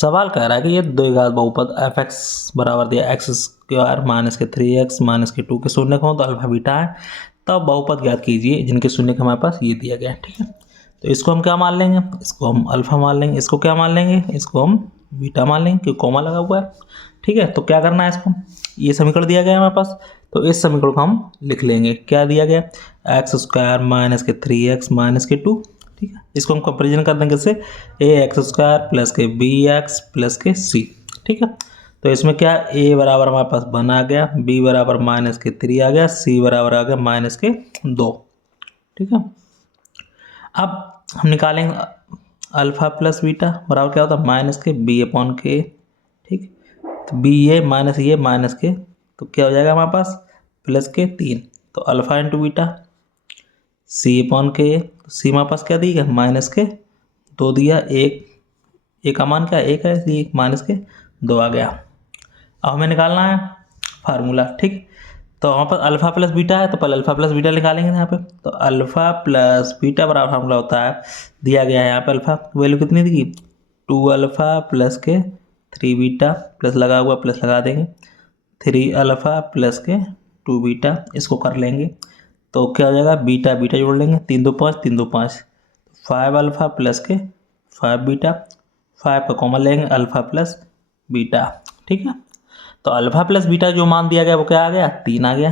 सवाल कह रहा है कि ये द्विघात बहुपद एफ एक्स बराबर दिया एक्स स्क्वायर माइनस के 3x माइनस के 2 के शून्य हो तो अल्फा बीटा है। तब बहुपद ज्ञात कीजिए जिनके शून्य के हमारे पास ये दिया गया है। ठीक है, तो इसको हम क्या मान लेंगे, इसको हम अल्फा मान लेंगे, इसको क्या मान लेंगे, इसको हम बीटा मान लेंगे क्योंकि कोमा लगा हुआ है। ठीक है, तो क्या करना है, इसको ये समीकरण दिया गया है हमारे पास, तो इस समीकरण को हम लिख लेंगे। क्या दिया गया, एक्स स्क्वायर माइनस के 3x माइनस के 2। ठीक है, इसको हम कंपेरिजन कर देंगे से ए एक्स स्क्वायर प्लस के बी एक्स प्लस के सी। ठीक है, तो इसमें क्या ए बराबर हमारे पास 1 आ गया, बी बराबर माइनस के 3 आ गया, सी बराबर आ गया माइनस के 2। ठीक है, अब हम निकालेंगे अल्फा प्लस बीटा बराबर क्या होता है माइनस के बी अपॉन के। ठीक, तो बी ये माइनस के तो क्या हो जाएगा हमारे पास प्लस के 3, तो अल्फा इंटू बीटा सी अपॉन के, सी हमारे पास क्या दी है माइनस के 2 दिया, एक का मान क्या एक है इसलिए माइनस के 2 आ गया। अब हमें निकालना है फार्मूला। ठीक, तो हमारे पास अल्फा प्लस बीटा है तो पहले अल्फा प्लस बीटा निकालेंगे यहाँ पे, तो अल्फा प्लस बीटा बराबर फार्मूला होता है, दिया गया है यहाँ पे अल्फा वैल्यू कितनी दी 2 अल्फा प्लस के 3 बीटा प्लस लगा हुआ प्लस लगा देंगे 3 अल्फा प्लस के 2 बीटा, इसको कर लेंगे तो क्या हो जाएगा बीटा बीटा जोड़ लेंगे 3 2 5 3 2 5 5 अल्फा प्लस के 5 बीटा, 5 का कॉमन लेंगे अल्फा प्लस बीटा। ठीक है, तो अल्फा प्लस बीटा जो मान दिया गया वो क्या आ गया 3 आ गया,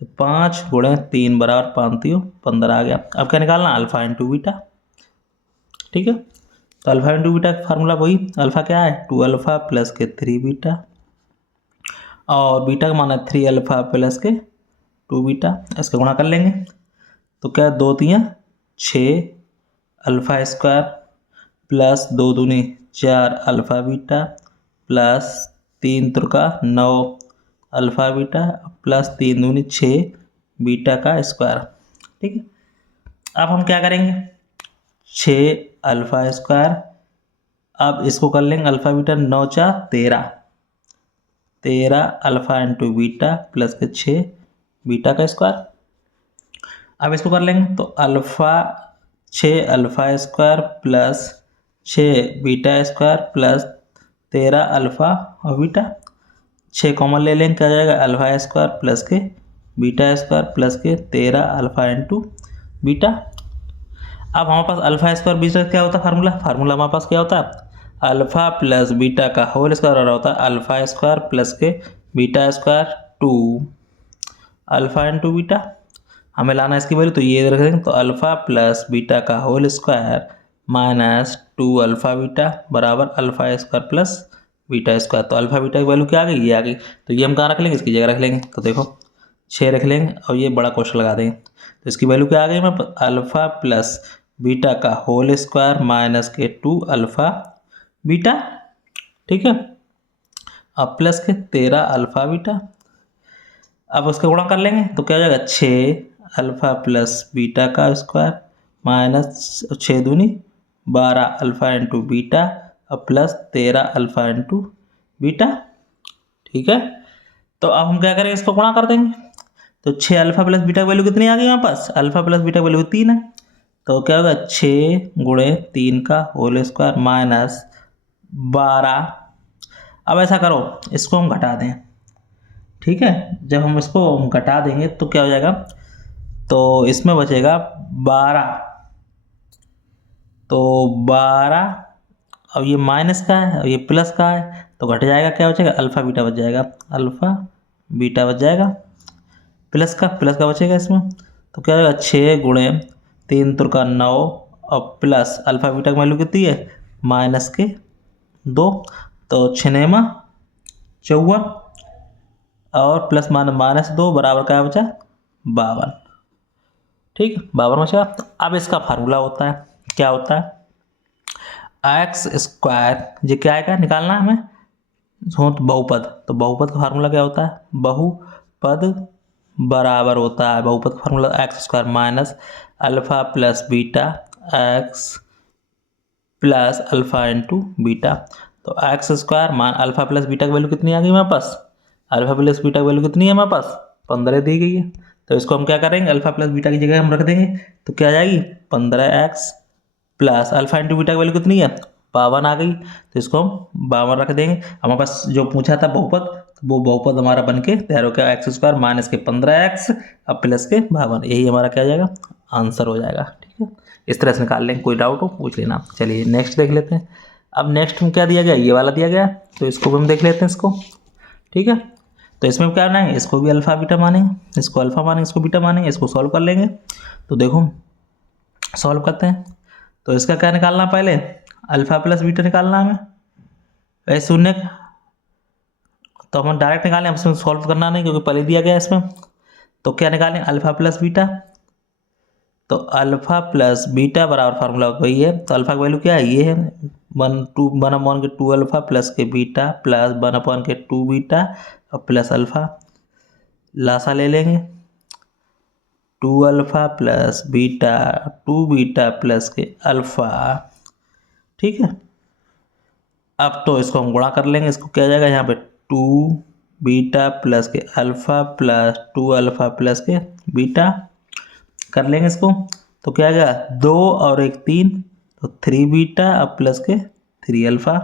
तो 5 गुणे 3 बराबर 5 3 15 आ गया। अब क्या निकालना अल्फा इंटू बीटा। ठीक है, तो अल्फा इंटू बीटा का फार्मूला वही अल्फा क्या है 2 अल्फा प्लस के 3 बीटा और बीटा का मान है 3 अल्फा प्लस के 2 बीटा, इसका गुणा कर लेंगे तो क्या 2 3 6 अल्फा स्क्वायर प्लस 2 दूनी 4 alpha beta plus 3 Trika 9 alpha beta plus 3 दूनी 6 बीटा का स्क्वायर। ठीक है, अब हम क्या करेंगे 6 अल्फा स्क्वायर, अब इसको कर लेंगे alpha beta 9 4 13 alpha into beta plus के 6 बीटा का स्क्वायर। अब इसको कर लेंगे तो alpha 6 alpha square plus 6 beta square plus 13 alpha और बीटा, 6 कॉमन ले लेंगे क्या जाएगा अल्फा स्क्वायर प्लस के बीटा स्क्वायर प्लस के 13 अल्फा इंटू बीटा। अब हमारे पास अल्फा स्क्वायर बीटा क्या होता है फार्मूला हमारे पास क्या होता है अल्फा प्लस बीटा का होल स्क्वायर और होता है अल्फा स्क्वायर प्लस के beta square 2 alpha into beta. हमें लाना इसकी वैल्यू तो ये रख देंगे तो अल्फा प्लस बीटा का whole square minus 2 alpha beta बराबर alpha square plus beta square. तो अल्फा बीटा की वैल्यू क्या आ गई ये आ गई, तो ये हम कहाँ रख लेंगे इसकी जगह रख लेंगे, तो देखो 6 रख लेंगे और ये बड़ा क्वेश्चन लगा देंगे तो इसकी वैल्यू क्या आ गई हमें अल्फा प्लस बीटा का होल स्क्वायर माइनस के 2 अल्फा बीटा। ठीक है, अब प्लस के 13 अल्फा बीटा, अब उसके गुणा कर लेंगे तो क्या हो जाएगा 6 अल्फा प्लस बीटा का स्क्वायर माइनस 6 दूनी 12 अल्फा इंटू बीटा और प्लस 13 अल्फा इंटू बीटा। ठीक है, तो अब हम क्या करेंगे इसको गुणा कर देंगे तो 6 अल्फा प्लस बीटा की वैल्यू कितनी आ गई हमारे पास अल्फा प्लस बीटा की वैल्यू 3 है, तो क्या होगा 6 गुणे 3 का होल स्क्वायर माइनस 12। अब ऐसा करो इसको हम घटा दें। ठीक है, जब हम इसको घटा देंगे तो क्या हो जाएगा, तो इसमें बचेगा 12, तो 12 अब ये माइनस का है और ये प्लस का है तो घट जाएगा, क्या बचेगा अल्फा बीटा बच जाएगा, अल्फा बीटा बच जाएगा प्लस का बचेगा इसमें, तो क्या होगा 6 गुणे 3 त्रिका 9 और प्लस अल्फा बीटा की वैल्यू कितनी है माइनस के 2, तो 6 9 54 और प्लस माइनस 2 बराबर क्या बचा 52। ठीक है, 52 बचा। अब इसका फार्मूला होता है क्या होता है एक्स स्क्वायर, ये क्या आएगा निकालना है हमें बहुपद, तो बहुपद का फार्मूला क्या होता है बहुपद बराबर होता है बहुपद का formula x square minus alpha plus beta x plus alpha into beta, तो एक्स स्क्वायर मान अल्फा प्लस बीटा की वैल्यू कितनी आ गई हमारे पास अल्फा प्लस बीटा की वैल्यू कितनी है हमारे पास 15 दी गई है, तो इसको हम क्या करेंगे अल्फा प्लस बीटा की जगह हम रख देंगे तो क्या आ जाएगी 15x plus alpha into beta की वैल्यू कितनी है 52 आ गई, तो इसको हम 52 रख देंगे। हमारे पास जो पूछा था बहुपद, वो बहुपद हमारा बन के तैयार हो गया, एक्स स्क्वायर माइनस के 15x अब प्लस के 52, यही हमारा क्या हो जाएगा, आंसर हो जाएगा। ठीक है, इस तरह से निकाल लेंगे, कोई डाउट हो पूछ लेना। चलिए नेक्स्ट देख लेते हैं। अब नेक्स्ट में क्या दिया गया, ये वाला दिया गया, तो इसको भी हम देख लेते हैं इसको। ठीक है, तो इसमें क्या करना है, इसको भी अल्फा बीटा मानेंगे, इसको अल्फा मानेंगे, इसको बीटा मानेंगे, इसको सॉल्व कर लेंगे। तो देखो सॉल्व करते हैं, तो इसका क्या निकालना, पहले अल्फा प्लस बीटा निकालना हमें, वैसे शून्य, तो हम डायरेक्ट निकालें, हम इसमें सॉल्व करना नहीं क्योंकि पहले दिया गया इसमें। तो क्या निकालें, अल्फा प्लस बीटा, तो अल्फा प्लस बीटा बराबर फार्मूला वही है, तो अल्फा की वैल्यू क्या है, ये है 1 के 2 अल्फा प्लस के बीटा प्लस 1 के 2 बीटा और प्लस अल्फा, लासा ले लेंगे, 2 alpha plus beta 2 beta plus के अल्फा। ठीक है, अब तो इसको हम गुणा कर लेंगे, इसको क्या जाएगा यहाँ पे 2 बीटा प्लस के अल्फा प्लस 2 अल्फा प्लस के बीटा, कर लेंगे इसको, तो क्या आएगा 2 और 1 3, तो 3 बीटा अब प्लस के 3 अल्फा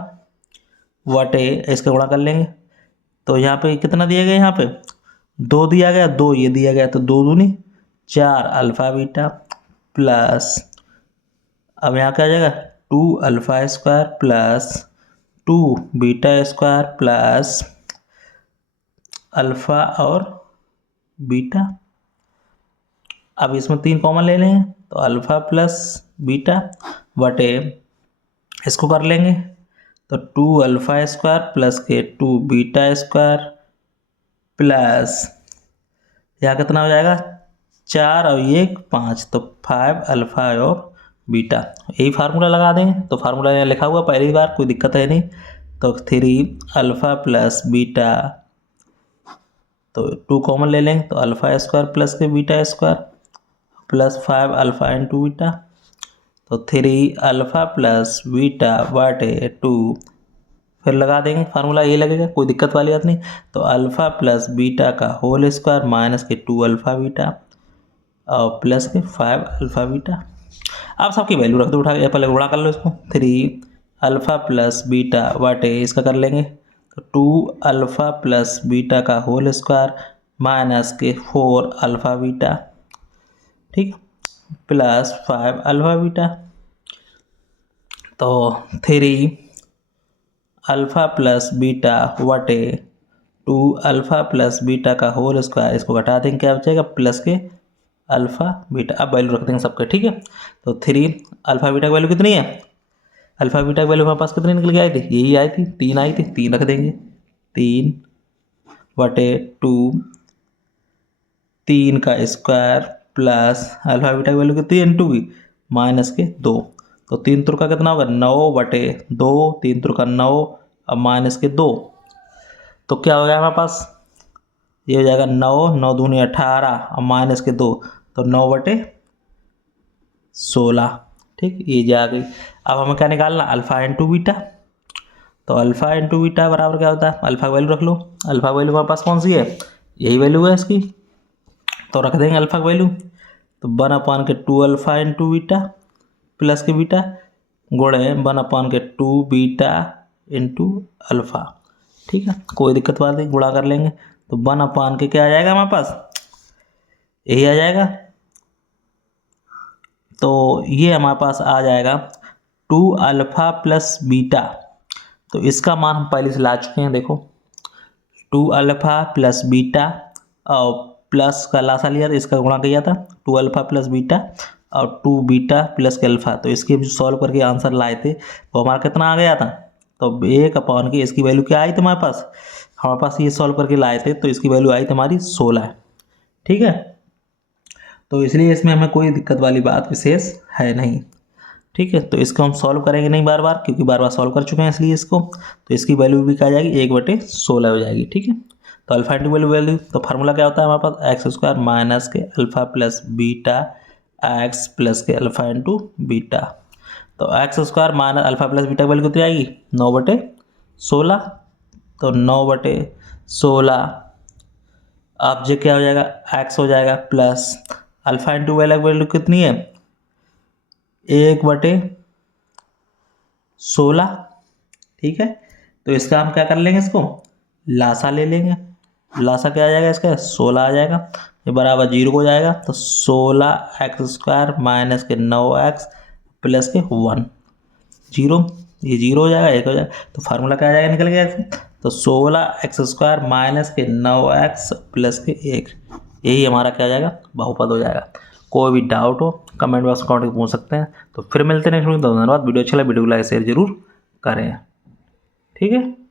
वटे, इसका गुणा कर लेंगे। तो यहाँ पे कितना दिया गया, यहाँ पे 2 दिया गया, 2 ये दिया गया, तो 2 दूनी 4 अल्फा बीटा प्लस, अब यहाँ क्या आ जाएगा 2 alpha square plus 2 beta square plus alpha और बीटा। अब इसमें 3 कॉमन ले लेंगे, तो अल्फा प्लस बीटा बटे, इसको कर लेंगे, तो 2 अल्फा स्क्वायर प्लस के 2 बीटा स्क्वायर प्लस, यहाँ कितना हो जाएगा 4 और 1 5, तो 5 अल्फा और बीटा, यही फार्मूला लगा दें। तो फार्मूला यहाँ लिखा हुआ पहली बार, कोई दिक्कत है नहीं, तो 3 अल्फा प्लस बीटा, तो 2 कॉमन ले लेंगे, तो अल्फा स्क्वायर प्लस के beta square plus 5 alpha into beta, तो 3 अल्फा प्लस बीटा बटे 2, फिर लगा देंगे फार्मूला, ये लगेगा, कोई दिक्कत वाली बात नहीं। तो अल्फा प्लस बीटा का होल स्क्वायर माइनस के 2 अल्फा बीटा और प्लस के 5 अल्फा बीटा। आप सबकी वैल्यू रख दो उठा के, पहले गुणा कर लो इसको, 3 अल्फा प्लस बीटा बटे इसका कर लेंगे, तो 2 अल्फा प्लस बीटा का होल स्क्वायर माइनस के 4 अल्फा बीटा, ठीक, प्लस 5 अल्फा बीटा, तो 3 अल्फा प्लस बीटा बटे 2 अल्फा प्लस बीटा का होल स्क्वायर, इसको घटा देंगे, क्या बचेगा प्लस के अल्फा बीटा। अब वैल्यू रख देंगे सबके, ठीक है, तो 3 अल्फा बीटा की वैल्यू कितनी है, अल्फा बीटा की वैल्यू हमारे पास कितनी निकल के आई थी, यही आई थी 3 आई थी, 3 रख देंगे, 3 बटे 2 3 का स्क्वायर प्लस अल्फा बीटा की वैल्यू कितनी है इंटू की माइनस के 2, तो 3 तुर का कितना होगा 9 बटे 2, 3 तुर का 9 अब माइनस के 2, तो क्या हो गया हमारे पास, ये हो जाएगा 9 9 दूनी 18 और माइनस के 2, तो 9 बटे 16, ठीक, ये जा गई। अब हमें क्या निकालना, अल्फा इंटू बीटा, तो अल्फा इंटू बीटा बराबर क्या होता है, अल्फा वैल्यू रख लो, अल्फा वैल्यू हमारे पास कौन सी है, यही वैल्यू है इसकी, तो रख देंगे अल्फा वैल्यू, तो 1/2 अल्फा इंटू बीटा प्लस के बीटा गुणे 1/2 बीटा इंटू अल्फा, ठीक है, कोई दिक्कत बात नहीं, गुणा कर लेंगे, तो 1 के क्या आ जाएगा हमारे पास, यही आ जाएगा, तो ये हमारे पास आ जाएगा 2 अल्फा प्लस बीटा, तो इसका मान हम पहले से ला चुके हैं, देखो 2 अल्फा प्लस बीटा और प्लस का लासा लिया था, इसका गुणा किया था, 2 अल्फा प्लस बीटा और 2 बीटा प्लस के अल्फा, तो इसके जो सॉल्व करके आंसर लाए थे वो हमारा कितना आ गया था, तो 1 की इसकी वैल्यू क्या आई थी हमारे पास ये सॉल्व करके लाए थे, तो इसकी वैल्यू आई थी हमारी 16, ठीक है, तो इसलिए इसमें हमें कोई दिक्कत वाली बात विशेष है नहीं, ठीक है, तो इसको हम सॉल्व करेंगे नहीं बार बार, क्योंकि बार बार सॉल्व कर चुके हैं इसलिए इसको, तो इसकी वैल्यू भी क्या आ जाएगी 1/16 हो जाएगी, ठीक है, तो अल्फा इंटू वैल्यू, तो फार्मूला क्या होता है हमारे पास, एक्स स्क्वायर माइनस के alpha plus beta x plus के अल्फा इंटू बीटा, तो x square minus alpha plus beta की वैल्यू कितनी आएगी 9/16, तो 9/16, अब जो क्या हो जाएगा एक्स हो जाएगा प्लस अल्फा इंटू वैल्यू कितनी है 1/16, 16। ठीक है, तो इसका हम क्या कर लेंगे, इसको लासा ले लेंगे। लासा क्या आ जाएगा इसका, 16 आ जाएगा। ये बराबर 0 हो जाएगा, तो 16x² माइनस के 9x प्लस के 1, 0, ये 0 हो जाएगा, 1 हो जाएगा, तो फार्मूला क्या आ जाएगा, निकल गया इसमें। तो 16x² माइनस के 9x प्लस के 1, यही हमारा क्या आ जाएगा, बहुपद हो जाएगा। कोई भी डाउट हो कमेंट बॉक्स में कमेंट पूछ सकते हैं। तो फिर मिलते हैं नेक्स्ट वीडियो में। धन्यवाद। वीडियो अच्छा लगा वीडियो को लाइक शेयर जरूर करें। ठीक है।